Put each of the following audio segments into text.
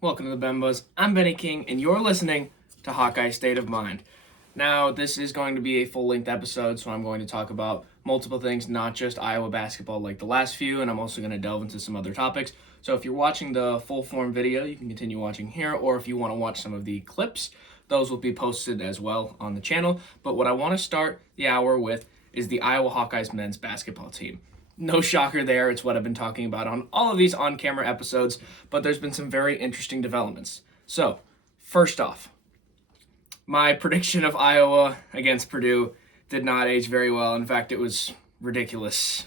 Welcome to the Bembas. I'm Benny King, and you're listening to Hawkeye State of Mind. Now, this is going to be a full-length episode, so I'm going to talk about multiple things, not just Iowa basketball like the last few, and I'm also going to delve into some other topics. So if you're watching the full-form video, you can continue watching here, or if you want to watch some of the clips, those will be posted as well on the channel. But what I want to start the hour with is the Iowa Hawkeyes men's basketball team. No shocker there, it's what I've been talking about on all of these on-camera episodes, but there's been some very interesting developments. So, first off, my prediction of Iowa against Purdue did not age very well. In fact, it was ridiculous.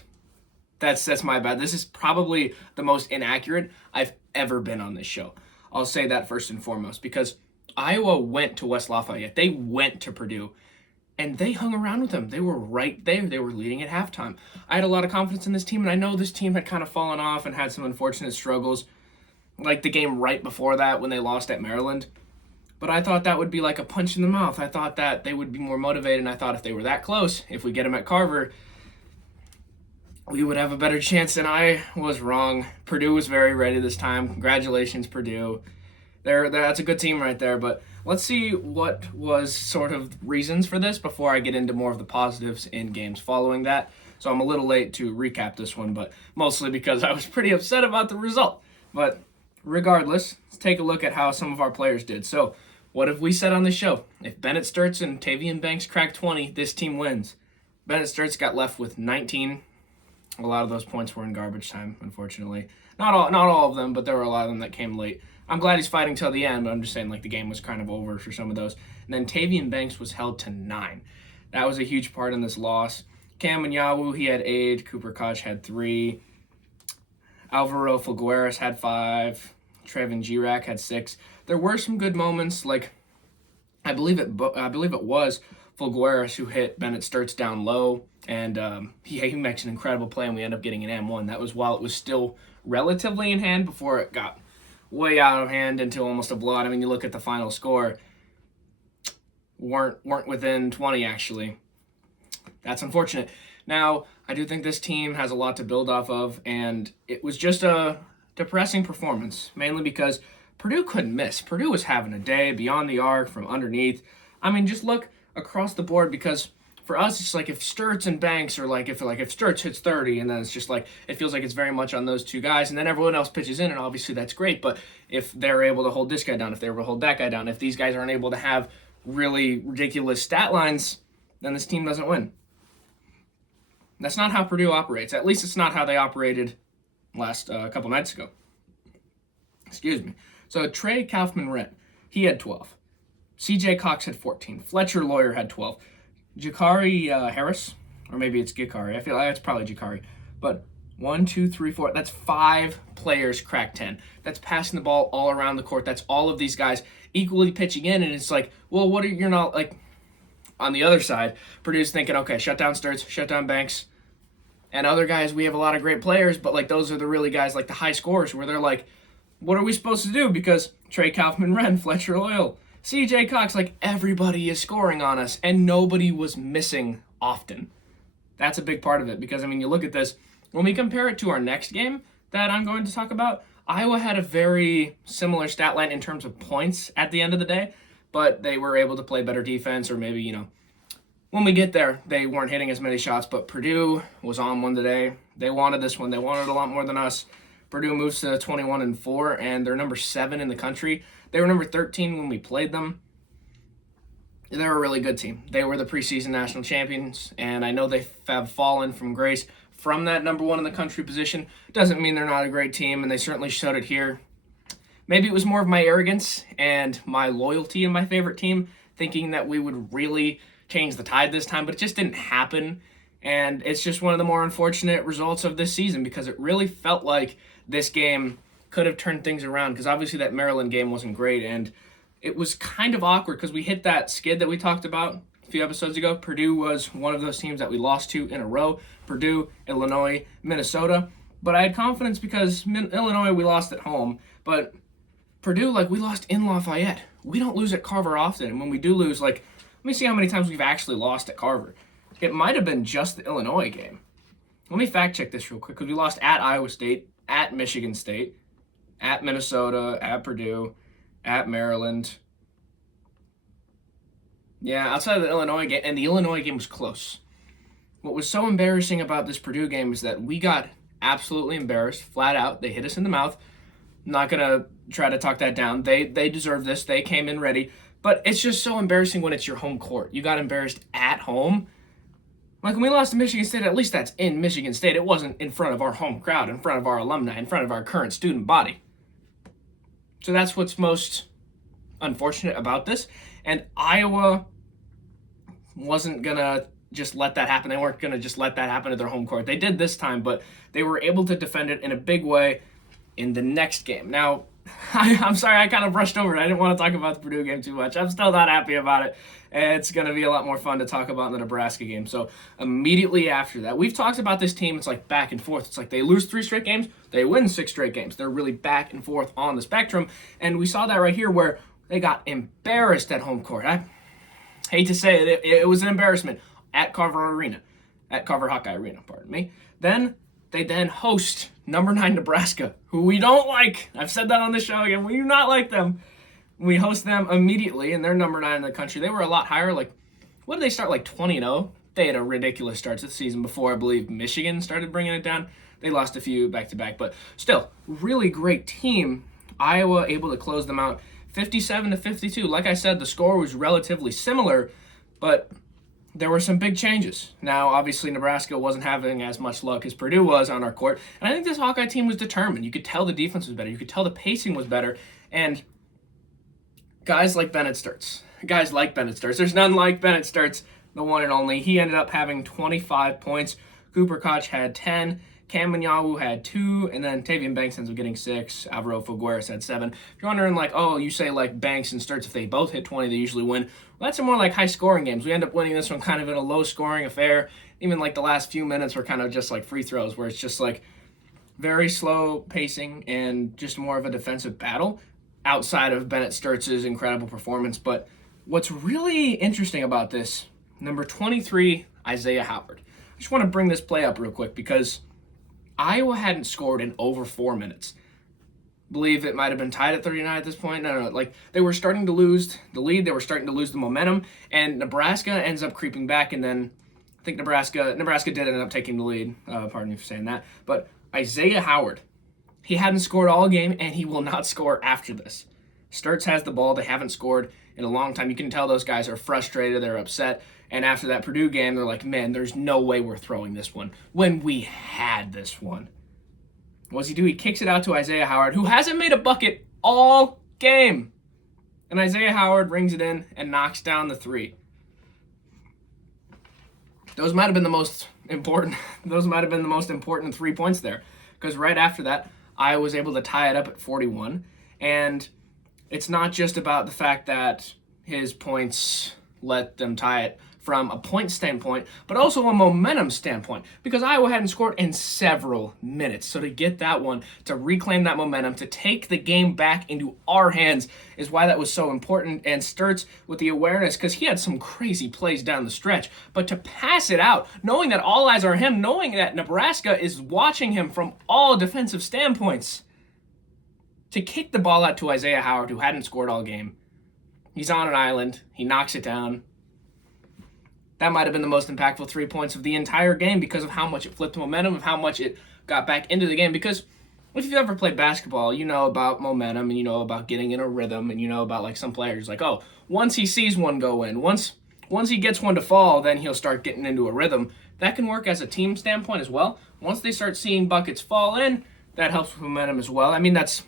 That's my bad. This is probably the most inaccurate I've ever been on this show. I'll say that first and foremost, because Iowa went to West Lafayette. They went to Purdue. And they hung around with them. They were right there. They were leading at halftime. I had a lot of confidence in this team, and I know this team had kind of fallen off and had some unfortunate struggles, like the game right before that when they lost at Maryland. But I thought that would be like a punch in the mouth. I thought that they would be more motivated, and I thought if they were that close, if we get them at Carver, we would have a better chance, and I was wrong. Purdue was very ready this time. Congratulations, Purdue. That's a good team right there, but let's see what was sort of reasons for this before I get into more of the positives in games following that. So I'm a little late to recap this one, but mostly because I was pretty upset about the result. But regardless, let's take a look at how some of our players did. So what have we said on the show? If Bennett Sturts and Tavian Banks crack 20, this team wins. Bennett Sturts got left with 19. A lot of those points were in garbage time, unfortunately. Not all of them, but there were a lot of them that came late. I'm glad he's fighting till the end, but I'm just saying, like, the game was kind of over for some of those. And then Tavian Banks was held to 9. That was a huge part in this loss. Cam Yawu, he had 8. Cooper Koch had 3. Alvaro Figueres had 5. Trevin Girak had 6. There were some good moments, like I believe it was Figueres who hit Bennett Sturts down low, and he makes an incredible play, and we end up getting an M1. That was while it was still relatively in hand before it got way out of hand into almost a blowout. I mean, you look at the final score, weren't within 20, actually. That's unfortunate. Now, I do think this team has a lot to build off of, and it was just a depressing performance, mainly because Purdue couldn't miss. Purdue was having a day beyond the arc, from underneath. I mean, just look across the board, because for us, it's like if Sturts and Banks are if Sturts hits 30, and then it's just like, it feels like it's very much on those two guys, and then everyone else pitches in, and obviously that's great. But if they're able to hold this guy down, if they're able to hold that guy down, if these guys aren't able to have really ridiculous stat lines, then this team doesn't win. That's not how Purdue operates. At least it's not how they operated last couple nights ago. Excuse me. So Trey Kaufman-Rent, he had 12. CJ Cox had 14. Fletcher Lawyer had 12. Jakari Harris, or maybe it's Gikari. I feel like it's probably Jakari. But 1, 2, 3, 4. That's 5 players crack 10. That's passing the ball all around the court. That's all of these guys equally pitching in. And it's like, well, you're not like, on the other side, Purdue's thinking, okay, shut down Sturts, shut down Banks. And other guys, we have a lot of great players, but like those are the really guys, like the high scorers, where they're like, what are we supposed to do? Because Trey Kaufman-Wren, Fletcher Loyal, CJ Cox, like everybody is scoring on us, and nobody was missing often. That's a big part of it, because I mean, you look at this, when we compare it to our next game that I'm going to talk about, Iowa had a very similar stat line in terms of points at the end of the day, but they were able to play better defense, or maybe, when we get there, they weren't hitting as many shots, but Purdue was on one today. They wanted this one. They wanted it a lot more than us. Purdue moves to 21-4, and they're number 7 in the country. They were number 13 when we played them. They're a really good team. They were the preseason national champions, and I know they have fallen from grace from that number 1 in the country position. Doesn't mean they're not a great team, and they certainly showed it here. Maybe it was more of my arrogance and my loyalty in my favorite team, thinking that we would really change the tide this time, but it just didn't happen. And it's just one of the more unfortunate results of this season, because it really felt like this game could have turned things around, because obviously that Maryland game wasn't great, and it was kind of awkward because we hit that skid that we talked about a few episodes ago. Purdue was one of those teams that we lost to in a row. Purdue, Illinois, Minnesota. But I had confidence because Illinois, we lost at home, but Purdue, we lost in Lafayette. We don't lose at Carver often, and when we do lose, let me see how many times we've actually lost at Carver. It might have been just the Illinois game. Let me fact check this real quick, because we lost at Iowa State, at Michigan State, at Minnesota, at Purdue, at Maryland. Yeah, outside of the Illinois game, and the Illinois game was close. What was so embarrassing about this Purdue game is that we got absolutely embarrassed, flat out. They hit us in the mouth. I'm not going to try to talk that down. They deserve this. They came in ready. But it's just so embarrassing when it's your home court. You got embarrassed at home. Like when we lost to Michigan State, at least that's in Michigan State. It wasn't in front of our home crowd, in front of our alumni, in front of our current student body. So that's what's most unfortunate about this. And Iowa wasn't going to just let that happen. They weren't going to just let that happen at their home court. They did this time, but they were able to defend it in a big way in the next game. Now, I'm sorry, I kind of brushed over it. I didn't want to talk about the Purdue game too much. I'm still not happy about it. It's going to be a lot more fun to talk about in the Nebraska game. So immediately after that, we've talked about this team. It's like back and forth. It's like they lose 3 straight games, they win 6 straight games. They're really back and forth on the spectrum. And we saw that right here where they got embarrassed at home court. I hate to say it, it was an embarrassment at Carver Hawkeye Arena, pardon me. Then they host number 9 Nebraska, who we don't like. I've said that on the show again. We do not like them. We host them immediately, and they're number 9 in the country. They were a lot higher. Like, what did they start, like 20-0? They had a ridiculous start to the season before, I believe, Michigan started bringing it down. They lost a few back-to-back, but still, really great team. Iowa able to close them out 57-52. Like I said, the score was relatively similar, but there were some big changes. Now, obviously, Nebraska wasn't having as much luck as Purdue was on our court, and I think this Hawkeye team was determined. You could tell the defense was better. You could tell the pacing was better, and guys like Bennett Sturts. There's none like Bennett Sturts, the one and only. He ended up having 25 points. Cooper Koch had 10. Cam Manyawu had 2, and then Tavian Banks ends up getting 6. Alvaro Figueres had 7. If you're wondering, like, oh, you say, like, Banks and Sturts, if they both hit 20, they usually win. Well, that's some more, like, high-scoring games. We end up winning this one kind of in a low-scoring affair. Even, like, the last few minutes were kind of just, like, free throws, where it's just, like, very slow pacing and just more of a defensive battle outside of Bennett Sturts' incredible performance. But what's really interesting about this, number 23, Isaiah Howard. I just want to bring this play up real quick because Iowa hadn't scored in over 4 minutes. I believe it might have been tied at 39 at this point. No. Like, they were starting to lose the lead. They were starting to lose the momentum. And Nebraska ends up creeping back. And then I think Nebraska did end up taking the lead. Pardon me for saying that. But Isaiah Howard, he hadn't scored all game, and he will not score after this. Sturts has the ball. They haven't scored in a long time. You can tell those guys are frustrated. They're upset. And after that Purdue game, they're like, man, there's no way we're throwing this one when we had this one. What does he do? He kicks it out to Isaiah Howard, who hasn't made a bucket all game. And Isaiah Howard rings it in and knocks down the 3. Those might have been the most important 3 points there. Because right after that, I was able to tie it up at 41. And it's not just about the fact that his points let them tie it from a point standpoint, but also a momentum standpoint, because Iowa hadn't scored in several minutes. So to get that one, to reclaim that momentum, to take the game back into our hands is why that was so important. And Sturts with the awareness, because he had some crazy plays down the stretch, but to pass it out, knowing that all eyes are on him, knowing that Nebraska is watching him from all defensive standpoints, to kick the ball out to Isaiah Howard, who hadn't scored all game. He's on an island. He knocks it down. That might have been the most impactful 3 points of the entire game because of how much it flipped momentum, of how much it got back into the game. Because if you've ever played basketball, you know about momentum, and you know about getting in a rhythm, and you know about, like, some players, like, oh, once he sees one go in, once he gets one to fall, then he'll start getting into a rhythm. That can work as a team standpoint as well. Once they start seeing buckets fall in, that helps with momentum as well. I mean, that's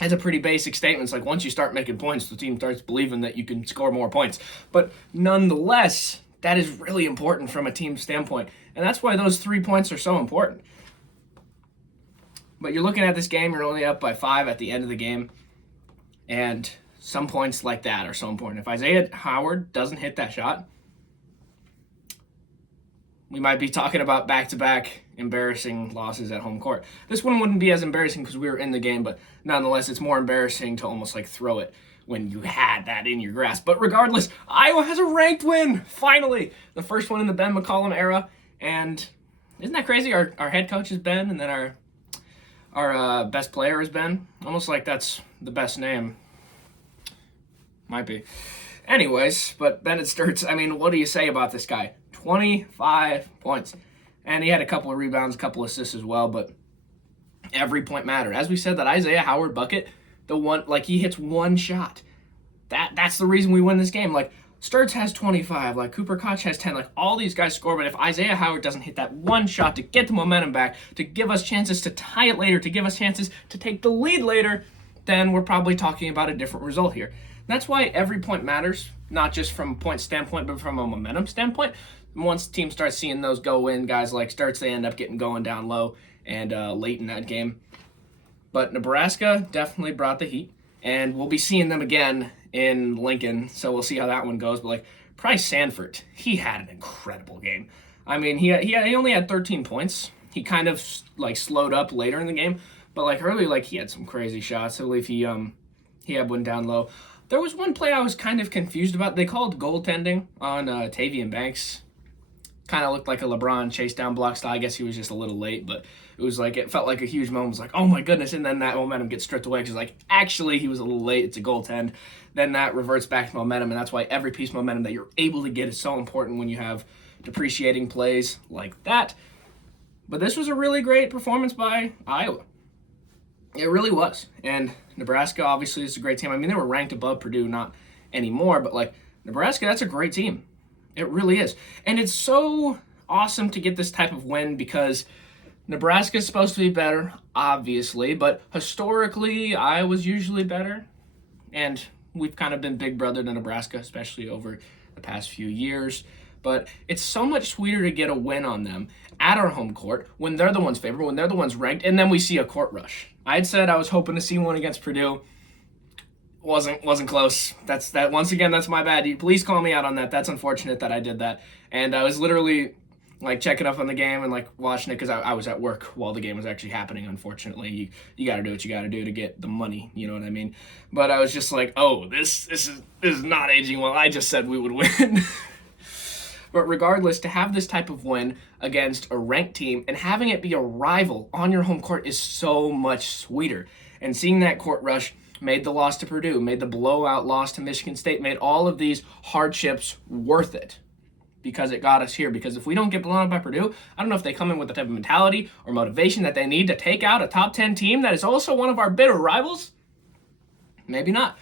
a pretty basic statement. It's like once you start making points, the team starts believing that you can score more points. But nonetheless, that is really important from a team standpoint. And that's why those 3 points are so important. But you're looking at this game, you're only up by 5 at the end of the game. And some points like that are so important. If Isaiah Howard doesn't hit that shot, we might be talking about back-to-back embarrassing losses at home court. This one wouldn't be as embarrassing because we were in the game, but nonetheless, it's more embarrassing to almost like throw it when you had that in your grasp. But regardless, Iowa has a ranked win, finally. The first one in the Ben McCollum era. And isn't that crazy? Our head coach is Ben, and then our best player has been. Almost like that's the best name. Might be. Anyways, but Bennett Sturtz, I mean, what do you say about this guy? 25 points. And he had a couple of rebounds, a couple of assists as well, but every point mattered. As we said, that Isaiah Howard bucket, the one, like, he hits one shot. That's the reason we win this game. Like, Sturtz has 25, like Cooper Koch has 10, like all these guys score, but if Isaiah Howard doesn't hit that one shot to get the momentum back, to give us chances to tie it later, to give us chances to take the lead later, then we're probably talking about a different result here. That's why every point matters, not just from a point standpoint, but from a momentum standpoint. Once the team starts seeing those go in, guys like Sturtz, they end up getting going down low and late in that game. But Nebraska definitely brought the heat, and we'll be seeing them again in Lincoln, so we'll see how that one goes. But like Price Sanford, he had an incredible game. I mean, he only had 13 points. He kind of like slowed up later in the game, but like early, like he had some crazy shots. I believe he had one down low. There was one play I was kind of confused about. They called goaltending on Tavian Banks. Kind of looked like a LeBron chase down block style. I guess he was just a little late, but it was like, it felt like a huge moment. It was like, oh my goodness, and then that momentum gets stripped away because like, actually he was a little late. It's a goaltend. Then that reverts back to momentum, and that's why every piece of momentum that you're able to get is so important when you have depreciating plays like that. But this was a really great performance by Iowa. It really was. And Nebraska, obviously, is a great team. I mean, they were ranked above Purdue, not anymore, but like Nebraska, that's a great team. It really is. And it's so awesome to get this type of win because Nebraska is supposed to be better, obviously, but historically, Iowa's usually better. And we've kind of been big brother to Nebraska, especially over the past few years. But it's so much sweeter to get a win on them at our home court when they're the ones favored, when they're the ones ranked, and then we see a court rush. I'd said I was hoping to see one against Purdue. Wasn't close. That's once again, that's my bad. Please call me out on that. That's unfortunate that I did that. And I was literally like checking up on the game and like watching it because I was at work while the game was actually happening. Unfortunately, you got to do what you got to do to get the money. You know what I mean? But I was just like, oh, this is not aging well. I just said we would win. But regardless, to have this type of win against a ranked team and having it be a rival on your home court is so much sweeter. And seeing that court rush made the loss to Purdue, made the blowout loss to Michigan State, made all of these hardships worth it because it got us here. Because if we don't get blown out by Purdue, I don't know if they come in with the type of mentality or motivation that they need to take out a top 10 team that is also one of our bitter rivals. Maybe not.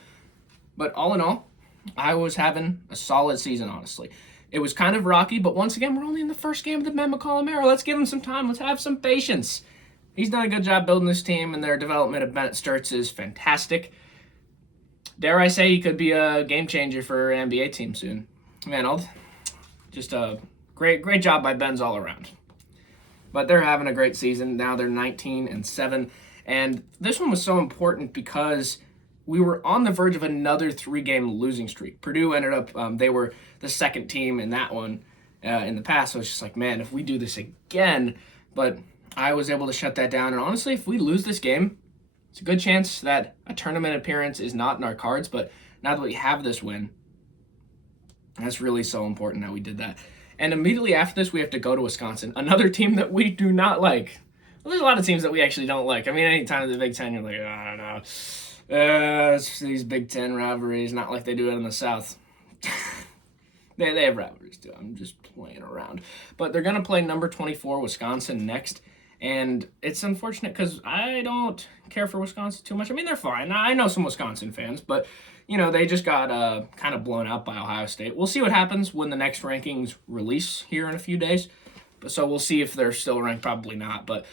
But all in all, I was having a solid season, honestly. It was kind of rocky, but once again, we're only in the first game of the Ben McCollum era. Let's give him some time. Let's have some patience. He's done a good job building this team, and their development of Bennett Sturtz is fantastic. Dare I say he could be a game changer for an NBA team soon. Man, just a great job by Ben's all around. But they're having a great season. Now they're 19-7, and this one was so important because we were on the verge of another 3-game losing streak. Purdue ended up, they were the second team in that one in the past. So it's just like, man, if we do this again, but I was able to shut that down. And honestly, if we lose this game, it's a good chance that a tournament appearance is not in our cards. But now that we have this win, that's really so important that we did that. And immediately after this, we have to go to Wisconsin, another team that we do not like. Well, there's a lot of teams that we actually don't like. I mean, anytime in the Big Ten, you're like, I don't know. It's these Big Ten rivalries, not like they do it in the South. They have rivalries too. I'm just playing around. But they're going to play number 24, Wisconsin, next. And it's unfortunate because I don't care for Wisconsin too much. I mean, they're fine. I know some Wisconsin fans, but, you know, they just got kind of blown out by Ohio State. We'll see what happens when the next rankings release here in a few days. So we'll see if they're still ranked. Probably not, but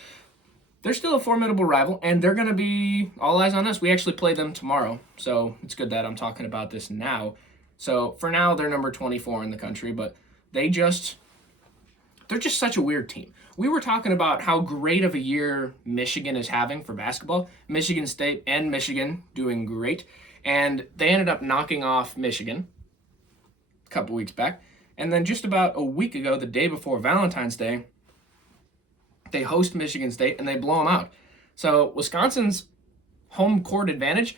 they're still a formidable rival, and they're going to be all eyes on us. We actually play them tomorrow, so it's good that I'm talking about this now. So for now, they're number 24 in the country, but they're just such a weird team. We were talking about how great of a year Michigan is having for basketball. Michigan State and Michigan doing great, and they ended up knocking off Michigan a couple weeks back. And then just about a week ago, the day before Valentine's Day, they host Michigan State and they blow them out. So Wisconsin's home court advantage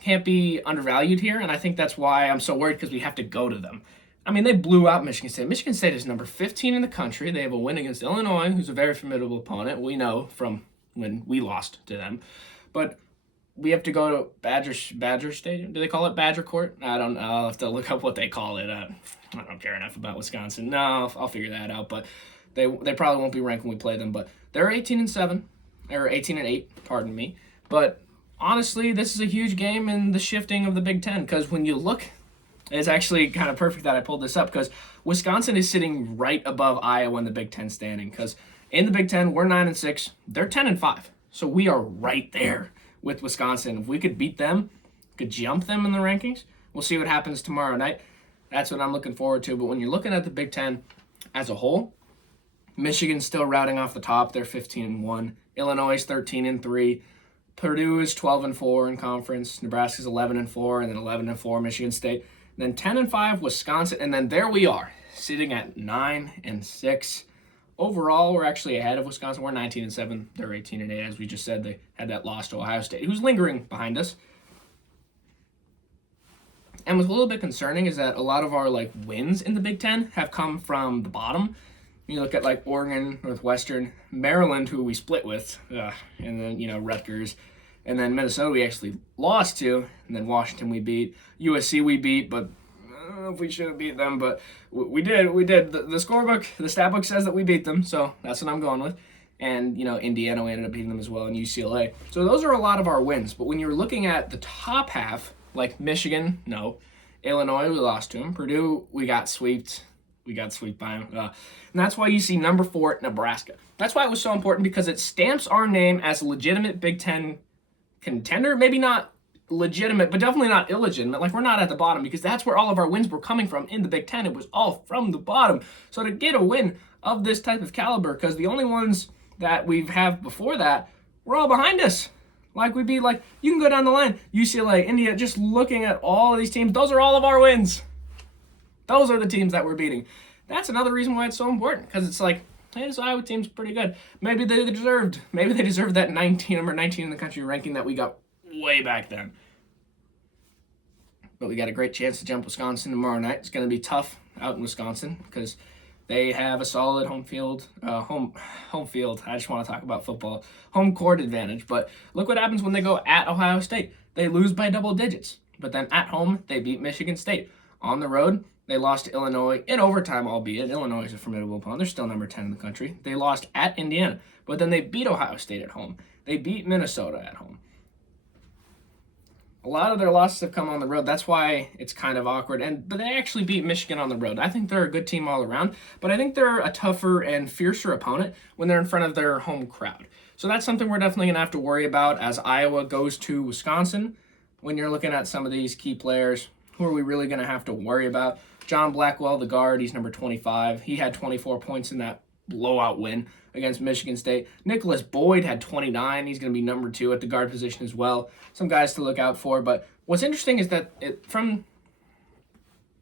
can't be undervalued here, and I think that's why I'm so worried because we have to go to them. I mean, they blew out Michigan State. Michigan State is number 15 in the country. They have a win against Illinois, who's a very formidable opponent. We know from when we lost to them. But we have to go to Badger Stadium. Do they call it Badger Court? I don't know. I'll have to look up what they call it. I don't care enough about Wisconsin. No, I'll figure that out. But they probably won't be ranked when we play them. But they're 18-7, or 18-8, pardon me. But honestly, this is a huge game in the shifting of the Big Ten, because when you look, it's actually kind of perfect that I pulled this up, because Wisconsin is sitting right above Iowa in the Big Ten standing, because in the Big Ten, we're 9-6, they're 10-5. So we are right there with Wisconsin. If we could beat them, could jump them in the rankings, we'll see what happens tomorrow night. That's what I'm looking forward to. But when you're looking at the Big Ten as a whole, Michigan's still routing off the top. They're 15-1. Illinois is 13-3. Purdue is 12-4 in conference. Nebraska's 11-4, and then 11-4 Michigan State. And then 10-5 Wisconsin, and then there we are, sitting at 9-6. Overall, we're actually ahead of Wisconsin. We're 19-7. They're 18-8, as we just said. They had that loss to Ohio State, who's lingering behind us. And what's a little bit concerning is that a lot of our wins in the Big Ten have come from the bottom. You look at Oregon, Northwestern, Maryland, who we split with, and then Rutgers, and then Minnesota we actually lost to, and then Washington we beat, USC we beat, but I don't know if we should have beat them, but we did. The scorebook, the stat book says that we beat them, so that's what I'm going with. And Indiana, we ended up beating them as well, and UCLA. So those are a lot of our wins. But when you're looking at the top half, like Michigan, no. Illinois, we lost to them. Purdue, we got swept. We got swept by them. And that's why you see number 4, Nebraska. That's why it was so important, because it stamps our name as a legitimate Big Ten contender. Maybe not legitimate, but definitely not illegitimate. We're not at the bottom, because that's where all of our wins were coming from in the Big Ten. It was all from the bottom. So to get a win of this type of caliber, because the only ones that we've had before that were all behind us. We'd be you can go down the line, UCLA, India, just looking at all of these teams, those are all of our wins. Those are the teams that we're beating. That's another reason why it's so important, because it's hey, this Iowa team's pretty good. Maybe they deserved that number 19 in the country ranking that we got way back then. But we got a great chance to jump Wisconsin tomorrow night. It's going to be tough out in Wisconsin, because they have a solid home field. I just want to talk about football. Home court advantage. But look what happens when they go at Ohio State. They lose by double digits. But then at home, they beat Michigan State. On the road, they lost to Illinois in overtime, albeit. Illinois is a formidable opponent. They're still number 10 in the country. They lost at Indiana. But then they beat Ohio State at home. They beat Minnesota at home. A lot of their losses have come on the road. That's why it's kind of awkward. But they actually beat Michigan on the road. I think they're a good team all around, but I think they're a tougher and fiercer opponent when they're in front of their home crowd. So that's something we're definitely going to have to worry about as Iowa goes to Wisconsin. When you're looking at some of these key players, who are we really going to have to worry about? John Blackwell, the guard, he's number 25. He had 24 points in that blowout win against Michigan State. Nicholas Boyd had 29. He's going to be number 2 at the guard position as well. Some guys to look out for. But what's interesting is that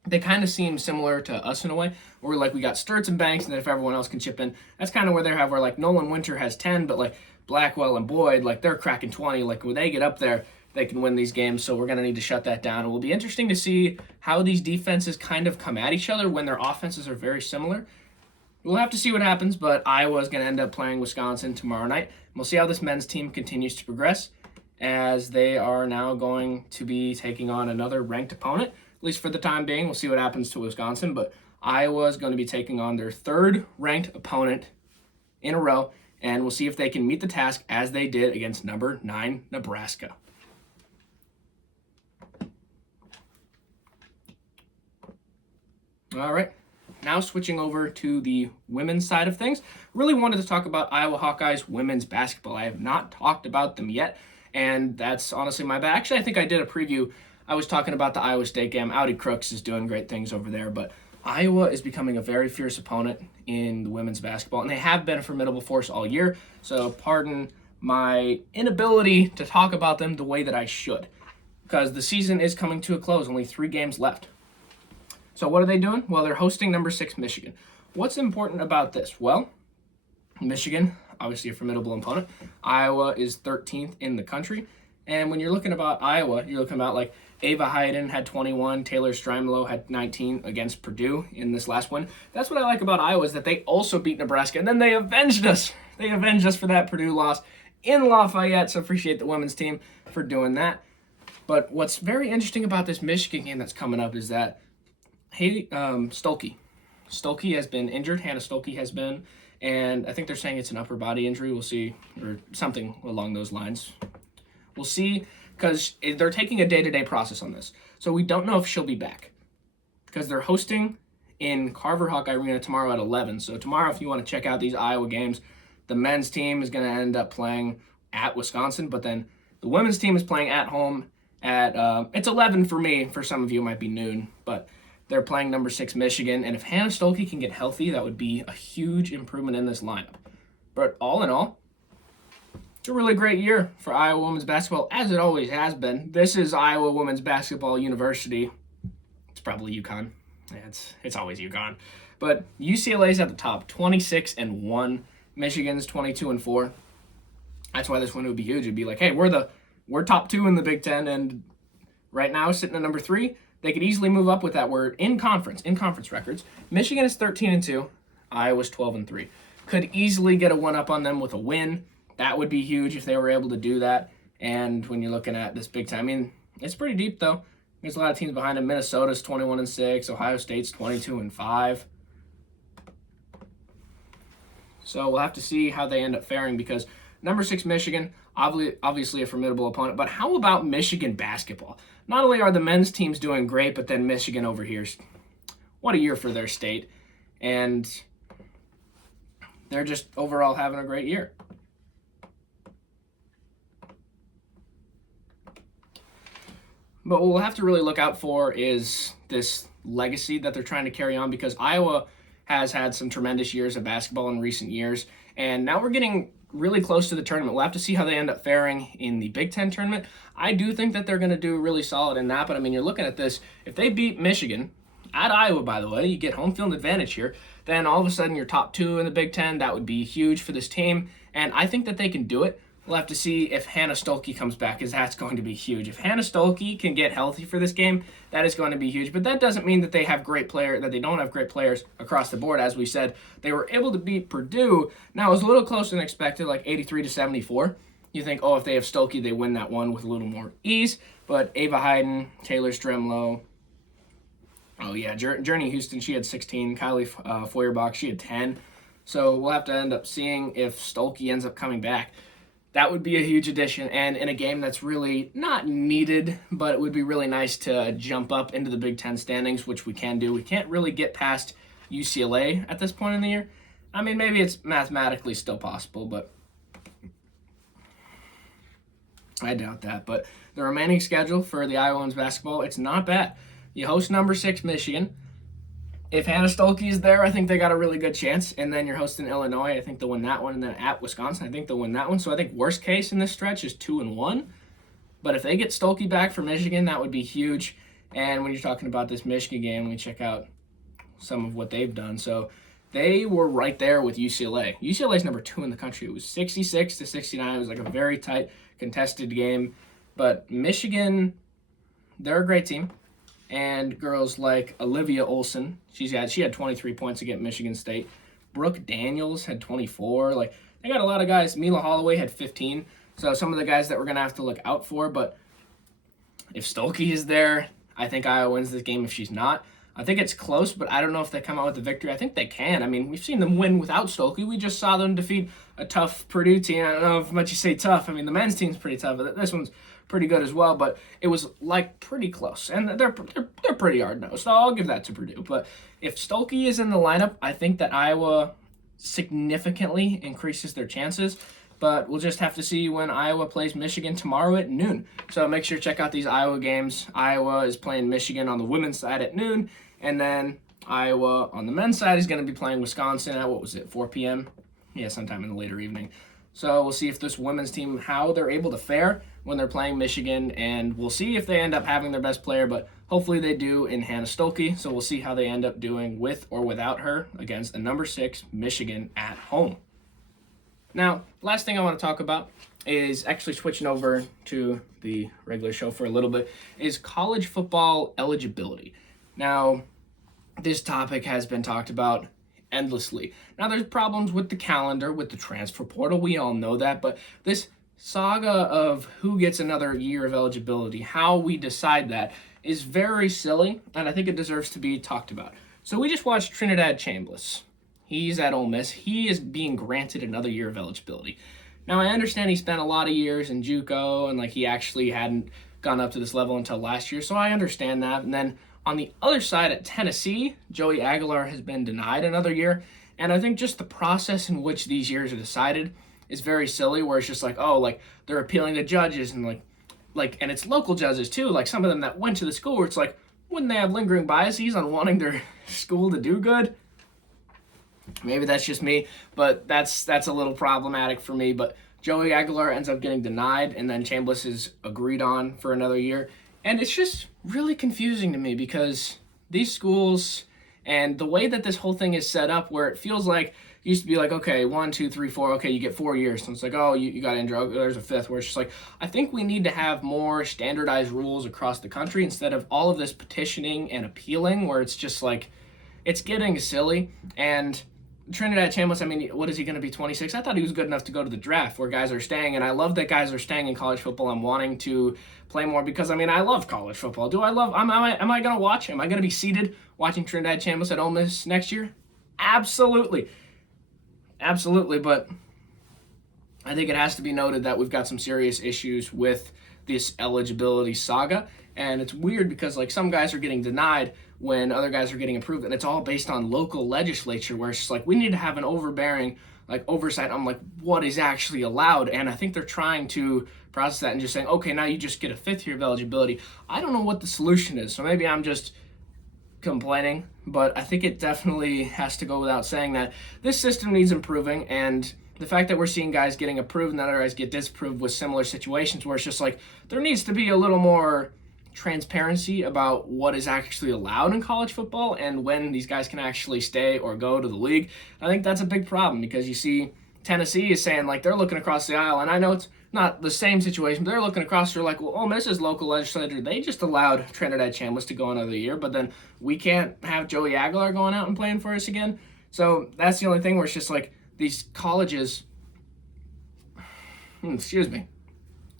they kind of seem similar to us in a way, where we got Sturts and Banks, and then if everyone else can chip in, that's kind of where they have where Nolan Winter has 10, but Blackwell and Boyd, they're cracking 20. When they get up there, they can win these games. So we're going to need to shut that down. It will be interesting to see how these defenses kind of come at each other when their offenses are very similar. We'll have to see what happens, but Iowa is going to end up playing Wisconsin tomorrow night. We'll see how this men's team continues to progress, as they are now going to be taking on another ranked opponent, at least for the time being. We'll see what happens to Wisconsin, but Iowa is going to be taking on their 3rd ranked opponent in a row, and we'll see if they can meet the task as they did against number 9 Nebraska. All right. Now switching over to the women's side of things, really wanted to talk about Iowa Hawkeyes women's basketball. I have not talked about them yet, and that's honestly my bad. Actually, I think I did a preview. I was talking about the Iowa State game. Audi Crooks is doing great things over there, but Iowa is becoming a very fierce opponent in the women's basketball, and they have been a formidable force all year, so pardon my inability to talk about them the way that I should, because the season is coming to a close, only 3 games left. So what are they doing? Well, they're hosting number 6 Michigan. What's important about this? Well, Michigan, obviously a formidable opponent. Iowa is 13th in the country. And when you're looking about Iowa, you're looking about Ava Hayden had 21, Taylor Strimelo had 19 against Purdue in this last one. That's what I like about Iowa, is that they also beat Nebraska, and then they avenged us. They avenged us for that Purdue loss in Lafayette, so appreciate the women's team for doing that. But what's very interesting about this Michigan game that's coming up is that Stolke has been injured. Hannah Stolke has been, and I think they're saying it's an upper body injury. We'll see, or something along those lines. We'll see, because they're taking a day-to-day process on this. So we don't know if she'll be back, because they're hosting in Carver Hawkeye Arena tomorrow at 11. So tomorrow, if you want to check out these Iowa games, the men's team is going to end up playing at Wisconsin, but then the women's team is playing at home at, it's 11 for me. For some of you, it might be noon, but they're playing number 6 Michigan. And if Hannah Stolke can get healthy, that would be a huge improvement in this lineup. But all in all, it's a really great year for Iowa women's basketball, as it always has been. This is Iowa Women's Basketball University. It's probably UConn. Yeah, it's always UConn. But UCLA's at the top, 26-1. Michigan's 22-4. That's why this one would be huge. It'd be like, hey, we're top 2 in the Big Ten, and right now sitting at number 3. They could easily move up with that. We're in conference records. Michigan is 13-2. Iowa's 12-3. Could easily get a one-up on them with a win. That would be huge if they were able to do that. And when you're looking at this Big Ten, I mean, it's pretty deep though. There's a lot of teams behind them. Minnesota's 21-6. Ohio State's 22-5. So we'll have to see how they end up faring, because number 6 Michigan, obviously a formidable opponent. But how about Michigan basketball? Not only are the men's teams doing great, but then Michigan over here, what a year for their state. And they're just overall having a great year. But what we'll have to really look out for is this legacy that they're trying to carry on, because Iowa has had some tremendous years of basketball in recent years, and now we're getting really close to the tournament. We'll have to see how they end up faring in the Big Ten tournament. I do think that they're going to do really solid in that, but I mean, you're looking at this. If they beat Michigan, at Iowa, by the way, you get home field advantage here, then all of a sudden you're top 2 in the Big Ten. That would be huge for this team, and I think that they can do it. We'll have to see if Hannah Stolke comes back, because that's going to be huge. If Hannah Stolke can get healthy for this game, that is going to be huge. But that doesn't mean that they don't have great players across the board. As we said, they were able to beat Purdue. Now, it was a little closer than expected, like 83-74. You think, oh, if they have Stolke, they win that one with a little more ease. But Ava Hayden, Taylor Stremlow, Journey Houston, she had 16. Kylie Feuerbach, she had 10. So we'll have to end up seeing if Stolke ends up coming back. That would be a huge addition, and in a game that's really not needed, but it would be really nice to jump up into the Big Ten standings, which we can do. We can't really get past UCLA at this point in the year. I mean, maybe it's mathematically still possible, but I doubt that. But the remaining schedule for the Iowa women's basketball, it's not bad. You host number 6 Michigan. If Hannah Stolke is there, I think they got a really good chance. And then you're hosting Illinois. I think they'll win that one. And then at Wisconsin, I think they'll win that one. So I think worst case in this stretch is 2-1. But if they get Stolke back for Michigan, that would be huge. And when you're talking about this Michigan game, we check out some of what they've done. So they were right there with UCLA. UCLA's number 2 in the country. It was 66-69. It was like a very tight, contested game. But Michigan, they're a great team. And girls like Olivia Olson, she had 23 points against Michigan State. Brooke Daniels had 24. Like, they got a lot of guys. Mila Holloway had 15. So some of the guys that we're going to have to look out for. But if Stolke is there, I think Iowa wins this game. If she's not, I think it's close, but I don't know if they come out with the victory. I think they can. I mean, we've seen them win without Stolke. We just saw them defeat a tough Purdue team. I don't know if much you say tough. I mean, the men's team's pretty tough, but this one's pretty good as well. But it was like pretty close, and they're pretty hard-nosed. So I'll give that to Purdue. But if Stolke is in the lineup, I think that Iowa significantly increases their chances. But we'll just have to see when Iowa plays Michigan tomorrow at noon. So make sure to check out these Iowa games. Iowa is playing Michigan on the women's side at noon. And then Iowa on the men's side is going to be playing Wisconsin at, 4 p.m.? Yeah, sometime in the later evening. So we'll see if this women's team, how they're able to fare when they're playing Michigan. And we'll see if they end up having their best player. But hopefully they do in Hannah Stolke. So we'll see how they end up doing with or without her against a number 6 Michigan at home. Now, last thing I want to talk about is actually switching over to the regular show for a little bit, is college football eligibility. Now, this topic has been talked about endlessly. Now, there's problems with the calendar, with the transfer portal. We all know that. But this saga of who gets another year of eligibility, how we decide that, is very silly, and I think it deserves to be talked about. So we just watched Trinidad Chambliss. He's at Ole Miss. He is being granted another year of eligibility. Now, I understand he spent a lot of years in JUCO, and he actually hadn't gone up to this level until last year, so I understand that. And then on the other side at Tennessee, Joey Aguilar has been denied another year, and I think just the process in which these years are decided is very silly, where it's just they're appealing to judges, and and it's local judges too, some of them that went to the school, where it's wouldn't they have lingering biases on wanting their school to do good? Maybe that's just me, but that's a little problematic for me. But Joey Aguilar ends up getting denied, and then Chambliss is agreed on for another year. And it's just really confusing to me, because these schools and the way that this whole thing is set up, where it feels like it used to be okay, 1, 2, 3, 4, okay, you get 4 years. So it's you got injured, there's a fifth, where it's just I think we need to have more standardized rules across the country instead of all of this petitioning and appealing, where it's just it's getting silly. And Trinidad Chambliss, what is he going to be, 26? I thought he was good enough to go to the draft, where guys are staying, and I love that guys are staying in college football and wanting to play more, because, I love college football. Am I going to watch? Am I going to be seated watching Trinidad Chambliss at Ole Miss next year? Absolutely. Absolutely, but I think it has to be noted that we've got some serious issues with this eligibility saga, and it's weird because some guys are getting denied when other guys are getting approved, and it's all based on local legislature, where it's just we need to have an overbearing oversight on what is actually allowed. And I think they're trying to process that and just saying, okay, now you just get a fifth year of eligibility. I don't know what the solution is, so maybe I'm just complaining, but I think it definitely has to go without saying that this system needs improving. And the fact that we're seeing guys getting approved and other guys get disapproved with similar situations, where it's just there needs to be a little more transparency about what is actually allowed in college football and when these guys can actually stay or go to the league. I think that's a big problem, because you see Tennessee is saying they're looking across the aisle, and I know it's not the same situation, but they're looking across, they're well, Ole Miss's local legislature, they just allowed Trinidad Chambliss to go another year, but then we can't have Joey Aguilar going out and playing for us again. So that's the only thing, where it's just these colleges,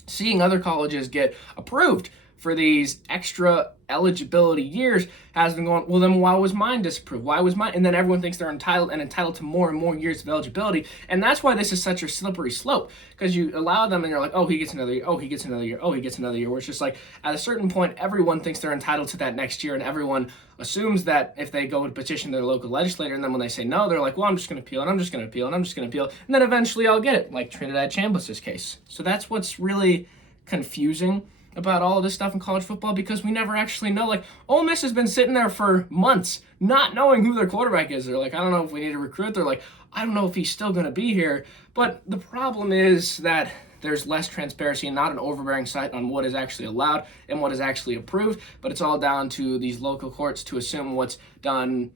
seeing other colleges get approved for these extra eligibility years has been going, well, then why was mine disapproved? Why was mine? And then everyone thinks they're entitled to more and more years of eligibility. And that's why this is such a slippery slope, because you allow them and you're oh, he gets another year. Oh, he gets another year. Oh, he gets another year. Where it's just at a certain point, everyone thinks they're entitled to that next year. And everyone assumes that if they go and petition their local legislator, and then when they say no, they're well, I'm just going to appeal, and I'm just going to appeal, and I'm just going to appeal. And then eventually I'll get it, like Trinidad Chambliss's case. So that's what's really confusing about all of this stuff in college football, because we never actually know. Ole Miss has been sitting there for months not knowing who their quarterback is. They're I don't know if we need to recruit. They're I don't know if he's still going to be here. But the problem is that there's less transparency and not an overbearing sight on what is actually allowed and what is actually approved. But it's all down to these local courts to assume what's done,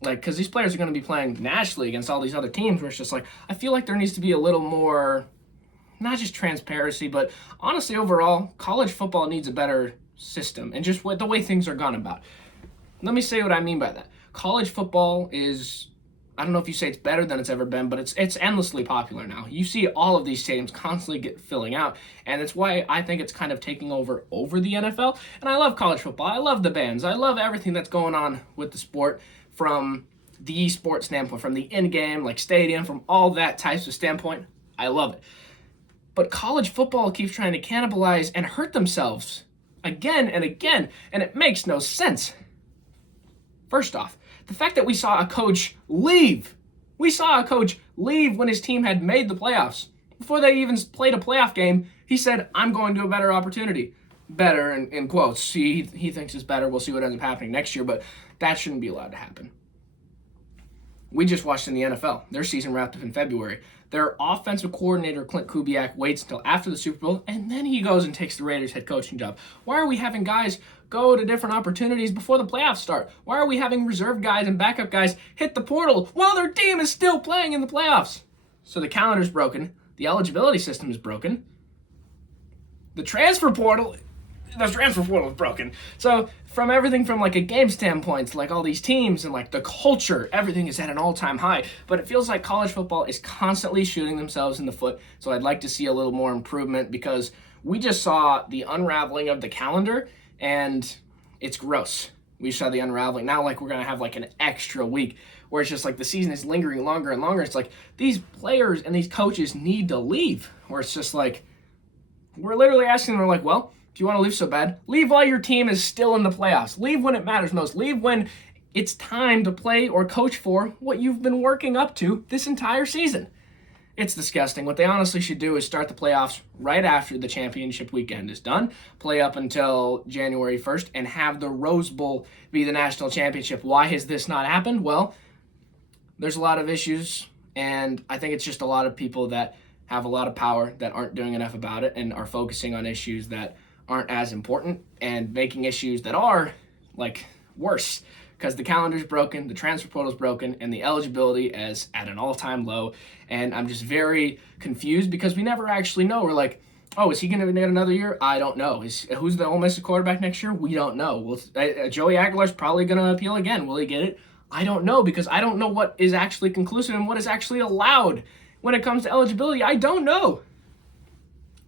because these players are going to be playing nationally against all these other teams, where it's just I feel there needs to be a little more, not just transparency, but honestly, overall, college football needs a better system and just the way things are gone about. Let me say what I mean by that. College football is, I don't know if you say it's better than it's ever been, but it's endlessly popular now. You see all of these stadiums constantly filling out, and that's why I think it's kind of taking over the NFL. And I love college football. I love the bands. I love everything that's going on with the sport, from the esports standpoint, from the in-game, stadium, from all that types of standpoint. I love it. But college football keeps trying to cannibalize and hurt themselves again and again, and it makes no sense. First off, the fact that we saw a coach leave. We saw a coach leave when his team had made the playoffs. Before they even played a playoff game, he said, I'm going to a better opportunity. Better, in quotes. He thinks it's better. We'll see what ends up happening next year, but that shouldn't be allowed to happen. We just watched in the NFL. Their season wrapped up in February. Their offensive coordinator, Clint Kubiak, waits until after the Super Bowl, and then he goes and takes the Raiders' head coaching job. Why are we having guys go to different opportunities before the playoffs start? Why are we having reserve guys and backup guys hit the portal while their team is still playing in the playoffs? So the calendar's broken. The eligibility system is broken. The transfer portal the transfer portal is broken. So from everything from like a game standpoint, like all these teams and like the culture, everything is at an all-time high. But it feels like college football is constantly shooting themselves in the foot. So I'd like to see a little more improvement because we just saw the unraveling of the calendar and it's gross. We saw the unraveling. Now like we're going to have like an extra week where it's just like the season is lingering longer and longer. It's like these players and these coaches need to leave, where it's just like we're literally asking them, we're like, well, if you want to leave so bad, leave while your team is still in the playoffs. Leave when it matters most. Leave when it's time to play or coach for what you've been working up to this entire season. It's disgusting. What they honestly should do is start the playoffs right after the championship weekend is done, play up until January 1st, and have the Rose Bowl be the national championship. Why has this not happened? Well, there's a lot of issues, and I think it's just a lot of people that have a lot of power that aren't doing enough about it and are focusing on issues that aren't as important and making issues that are like worse, because the calendar's broken, the transfer portal's broken, and the eligibility is at an all-time low. And I'm just very confused because we never actually know. We're like, oh, is he going to get another year? I don't know. Who's the Ole Miss quarterback next year? We don't know. Joey Aguilar's probably going to appeal again. Will he get it? I don't know, because I don't know what is actually conclusive and what is actually allowed when it comes to eligibility. I don't know.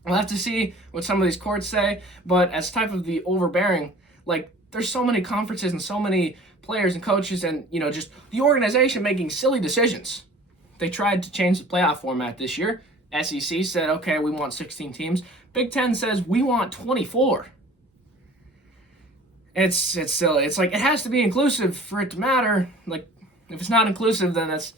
We'll have to see what some of these courts say, but as type of the overbearing, like there's so many conferences and so many players and coaches and, you know, just the organization making silly decisions. They tried to change the playoff format this year. SEC said, okay, we want 16 teams. Big Ten says we want 24. It's silly. It's like it has to be inclusive for it to matter. Like if it's not inclusive, then it's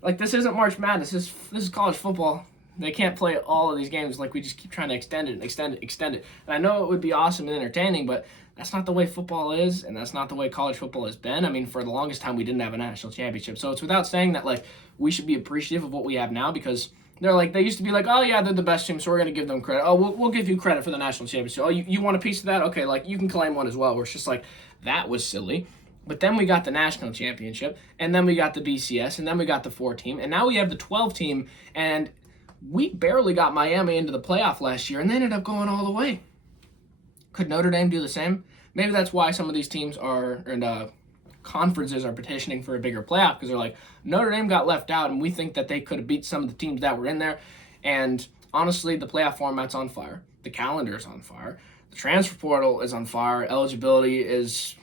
like this isn't March Madness. This is college football. They can't play all of these games. Like we just keep trying to extend it. And I know it would be awesome and entertaining, but that's not the way football is, and that's not the way college football has been. I mean, for the longest time, we didn't have a national championship. So it's without saying that like we should be appreciative of what we have now, because they're like, they used to be like, oh yeah, they're the best team, so we're going to give them credit. Oh, we'll give you credit for the national championship. Oh, you want a piece of that? Okay, like you can claim one as well. Where it's just like, that was silly. But then we got the national championship, and then we got the BCS, and then we got the 4-team, and now we have the 12-team, and we barely got Miami into the playoff last year, and they ended up going all the way. Could Notre Dame do the same? Maybe that's why some of these teams and conferences are petitioning for a bigger playoff, because they're like, Notre Dame got left out, and we think that they could have beat some of the teams that were in there. And honestly, the playoff format's on fire. The calendar's on fire. The transfer portal is on fire. Eligibility is,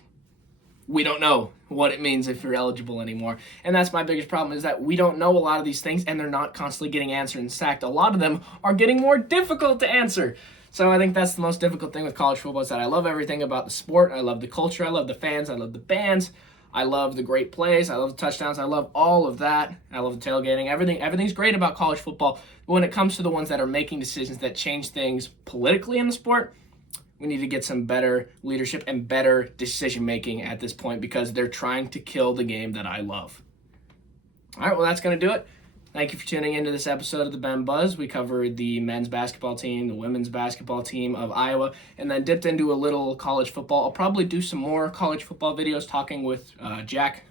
we don't know what it means if you're eligible anymore. And that's my biggest problem, is that we don't know a lot of these things, and they're not constantly getting answered. In fact, a lot of them are getting more difficult to answer. So I think that's the most difficult thing with college football, is that I love everything about the sport. I love the culture. I love the fans. I love the bands. I love the great plays. I love the touchdowns. I love all of that. I love the tailgating. Everything's great about college football. But when it comes to the ones that are making decisions that change things politically in the sport, we need to get some better leadership and better decision-making at this point, because they're trying to kill the game that I love. All right, well, that's going to do it. Thank you for tuning into this episode of the Ben Buzz. We covered the men's basketball team, the women's basketball team of Iowa, and then dipped into a little college football. I'll probably do some more college football videos talking with Jack,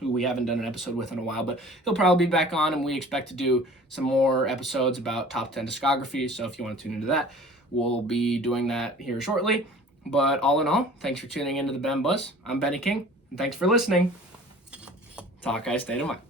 who we haven't done an episode with in a while, but he'll probably be back on, and we expect to do some more episodes about top 10 discography. So if you want to tune into that, we'll be doing that here shortly. But all in all, thanks for tuning into the Ben Buzz. I'm Benny King, and thanks for listening to Hawkeye State of Mind.